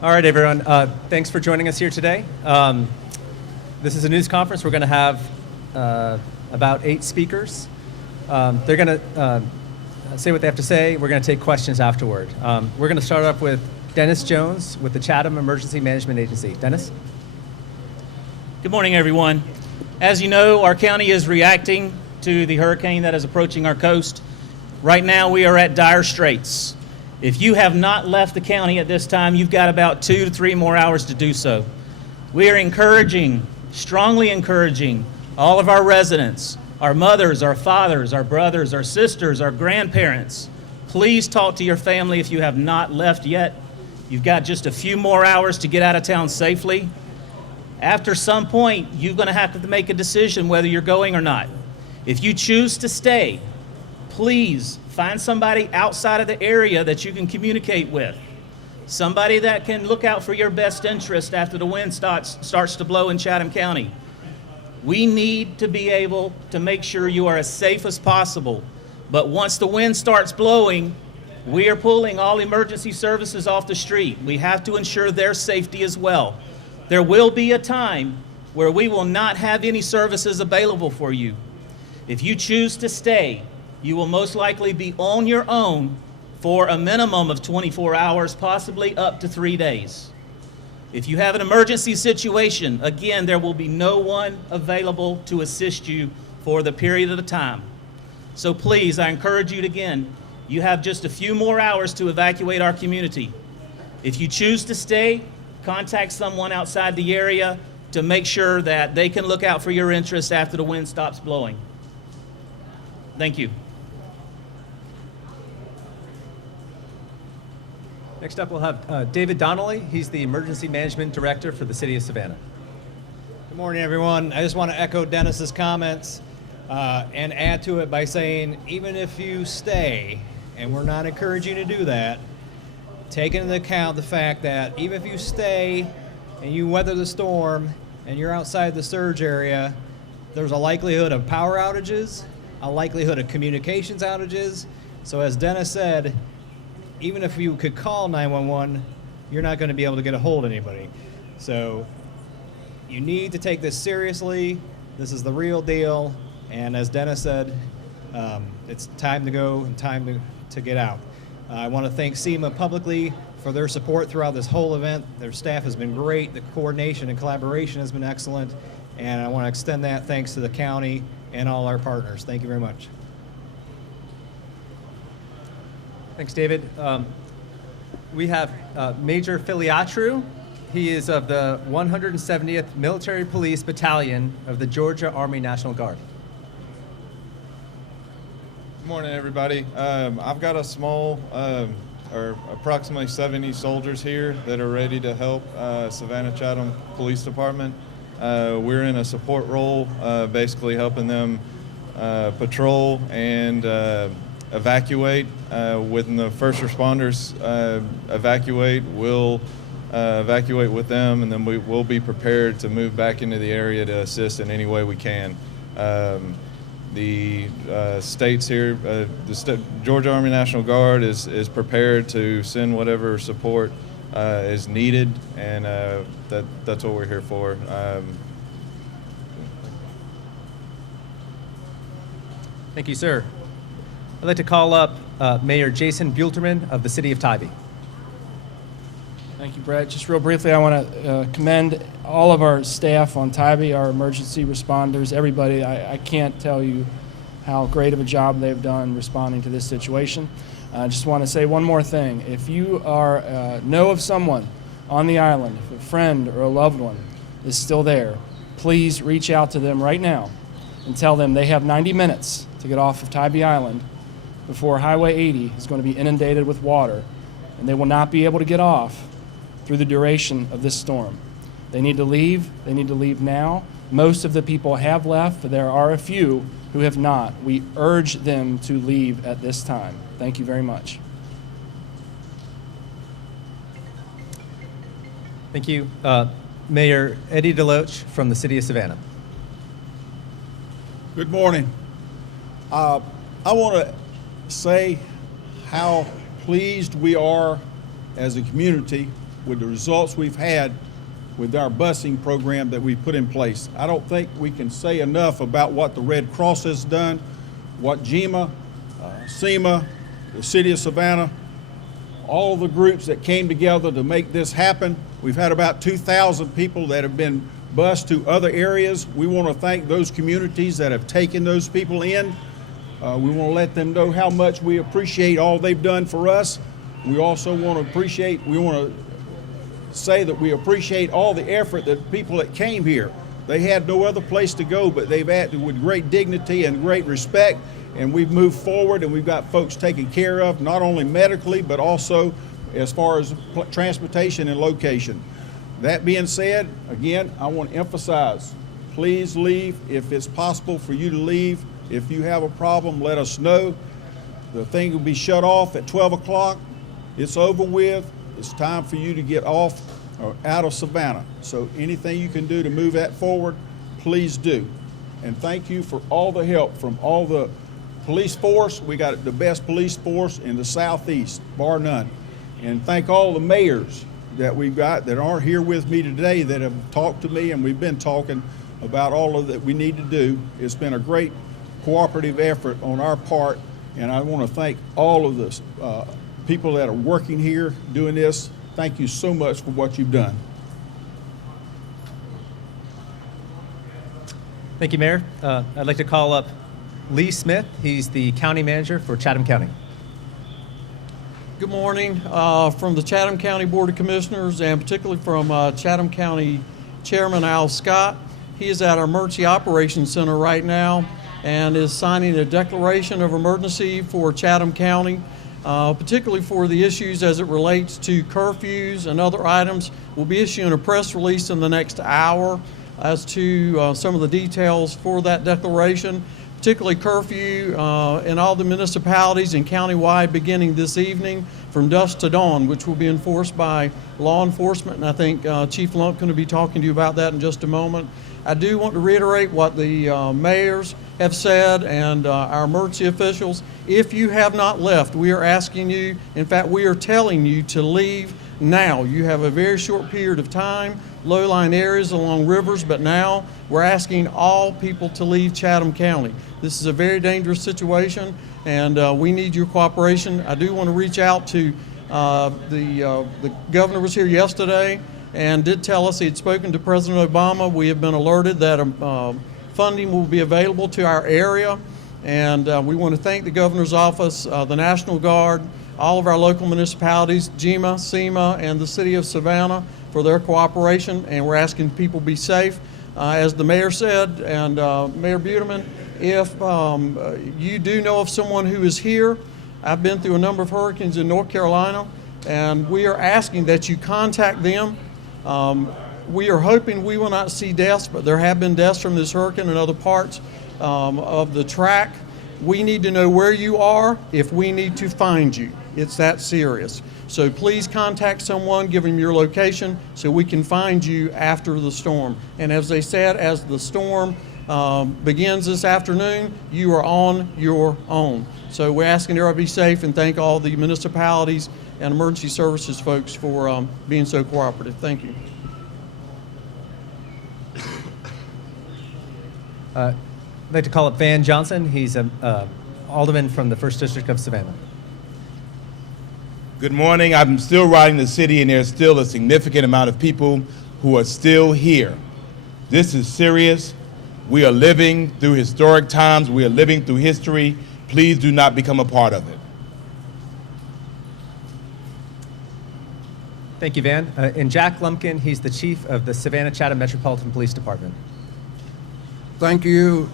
All right, everyone. Thanks for joining us here today. This is a news conference. We're going to have about 8 speakers. They're going to say what they have to say. We're going to take questions afterward. We're going to start off with Dennis Jones with the Chatham Emergency Management Agency. Dennis? Good morning, everyone. As you know, our county is reacting to the hurricane that is approaching our coast. Right now, we are at dire straits. If you have not left the county at this time, you've got about 2 to 3 more hours to do so. We are strongly encouraging all of our residents, our mothers, our fathers, our brothers, our sisters, our grandparents. Please talk to your family if you have not left yet. You've got just a few more hours to get out of town safely. After some point, you're going to have to make a decision whether you're going or not. If you choose to stay, please find somebody outside of the area that you can communicate with. Somebody that can look out for your best interest after the wind starts to blow in Chatham County. We need to be able to make sure you are as safe as possible. But once the wind starts blowing, we are pulling all emergency services off the street. We have to ensure their safety as well. There will be a time where we will not have any services available for you. If you choose to stay, you will most likely be on your own for a minimum of 24 hours, possibly up to 3 days. If you have an emergency situation, again, there will be no one available to assist you for the period of the time. So please, I encourage you again, you have just a few more hours to evacuate our community. If you choose to stay, contact someone outside the area to make sure that they can look out for your interests after the wind stops blowing. Thank you. Next up, we'll have David Donnelly. He's the Emergency Management Director for the City of Savannah. Good morning, everyone. I just want to echo Dennis's comments and add to it by saying, even if you stay, and we're not encouraging you to do that, take into account the fact that even if you stay and you weather the storm and you're outside the surge area, there's a likelihood of power outages, a likelihood of communications outages. So as Dennis said, even if you could call 911, you're not going to be able to get a hold of anybody. So you need to take this seriously. This is the real deal. And as Dennis said, it's time to go and time to get out. I want to thank SEMA publicly for their support throughout this whole event. Their staff has been great. The coordination and collaboration has been excellent. And I want to extend that thanks to the county and all our partners. Thank you very much. Thanks, David. We have Major Filiatru. He is of the 170th Military Police Battalion of the Georgia Army National Guard. Good morning, everybody. I've got a small, or approximately 70 soldiers here that are ready to help Savannah Chatham Police Department. We're in a support role, basically helping them patrol and evacuate. When the first responders evacuate, we'll evacuate with them, and then we will be prepared to move back into the area to assist in any way we can. The states here, the Georgia Army National Guard is prepared to send whatever support is needed, and that's what we're here for. Thank you, sir. I'd like to call up Mayor Jason BUELTERMAN of the City of TYBEE. Thank you, Brett. Just real briefly, I want to commend all of our staff on TYBEE, our emergency responders, everybody. I can't tell you how great of a job they've done responding to this situation. I just want to say one more thing. If you know of someone on the island, if a friend or a loved one is still there, please reach out to them right now and tell them they have 90 minutes to get off of TYBEE Island before Highway 80 is going to be inundated with water, and they will not be able to get off through the duration of this storm. They need to leave. They need to leave now. Most of the people have left, but there are a few who have not. We urge them to leave at this time. Thank you very much. Thank you. Mayor Eddie DeLoach from the City of Savannah. Good morning. I want to say how pleased we are as a community with the results we've had with our busing program that we put in place. I don't think we can say enough about what the Red Cross has done, what GEMA, SEMA, the City of Savannah, all the groups that came together to make this happen. We've had about 2,000 people that have been bused to other areas. We want to thank those communities that have taken those people in. We want to let them know how much we appreciate all they've done for us. We also want to say that we appreciate all the effort that people that came here. They had no other place to go, but they've acted with great dignity and great respect, and we've moved forward, and we've got folks taken care of, not only medically, but also as far as transportation and location. That being said, again, I want to emphasize, please leave if it's possible for you to leave. If you have a problem, let us know. The thing will be shut off at 12 o'clock. It's over with. It's time for you to get off or out of Savannah. So anything you can do to move that forward, please do. And thank you for all the help from all the police force. We got the best police force in the Southeast, bar none. And thank all the mayors that we've got that aren't here with me today that have talked to me, and we've been talking about all of that we need to do. It's been a great cooperative effort on our part, and I want to thank all of the people that are working here doing this. Thank you so much for what you've done. Thank you, Mayor. I'd like to call up Lee Smith. He's the county manager for Chatham County. Good morning from the Chatham County Board of Commissioners, and particularly from Chatham County Chairman Al Scott. He is at our Emergency Operations Center right now and is signing a declaration of emergency for Chatham County, particularly for the issues as it relates to curfews and other items. We'll be issuing a press release in the next hour as to some of the details for that declaration, particularly curfew in all the municipalities and countywide beginning this evening from dusk to dawn, which will be enforced by law enforcement. And I think Chief Lumpkin will be talking to you about that in just a moment. I do want to reiterate what the mayors have said and our emergency officials. If you have not left, we are asking you, in fact, we are telling you to leave now. You have a very short period of time, low-lying areas along rivers, but now we're asking all people to leave Chatham County. This is a very dangerous situation, and we need your cooperation. I do want to reach out to the governor was here yesterday and did tell us he had spoken to President Obama. We have been alerted that funding will be available to our area, and we want to thank the governor's office, the National Guard, all of our local municipalities, GEMA, SEMA, and the city of Savannah for their cooperation, and we're asking people be safe. As the mayor said, and Mayor Buetelman, if you do know of someone who is here, I've been through a number of hurricanes in North Carolina, and we are asking that you contact them. We are hoping we will not see deaths, but there have been deaths from this hurricane in other parts of the track. We need to know where you are if we need to find you. It's that serious. So please contact someone, give them your location so we can find you after the storm. And as they said, as the storm begins this afternoon, you are on your own. So we're asking everybody to be safe, and thank all the municipalities and emergency services folks for being so cooperative. Thank you. I'd like to call up Van Johnson. He's an alderman from the 1st District of Savannah. Good morning. I'm still riding the city, and there's still a significant amount of people who are still here. This is serious. We are living through historic times. We are living through history. Please do not become a part of it. Thank you, Van. And Jack Lumpkin, he's the chief of the Savannah Chatham Metropolitan Police Department. Thank you.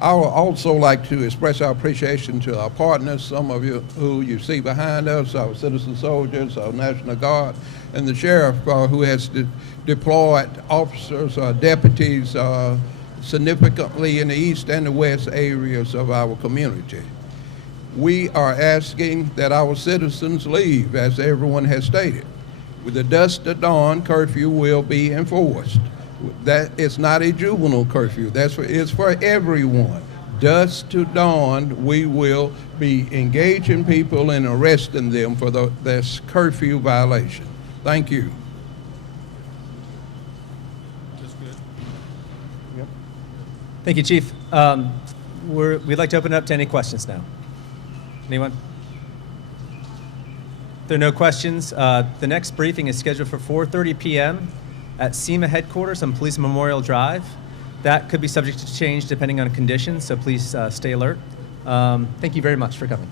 I would also like to express our appreciation to our partners, some of you who you see behind us, our citizen soldiers, our National Guard, and the sheriff who has deployed officers or deputies significantly in the east and the west areas of our community. We are asking that our citizens leave, as everyone has stated. With the dusk to dawn, curfew will be enforced. That is not a juvenile curfew. It's for everyone. Dusk to dawn, we will be engaging people and arresting them for this curfew violation. Thank you. Thank you, Chief. We'd like to open it up to any questions now. Anyone? If there are no questions, the next briefing is scheduled for 4:30 p.m. at SEMA headquarters on Police Memorial Drive. That could be subject to change depending on conditions, so please stay alert. Thank you very much for coming.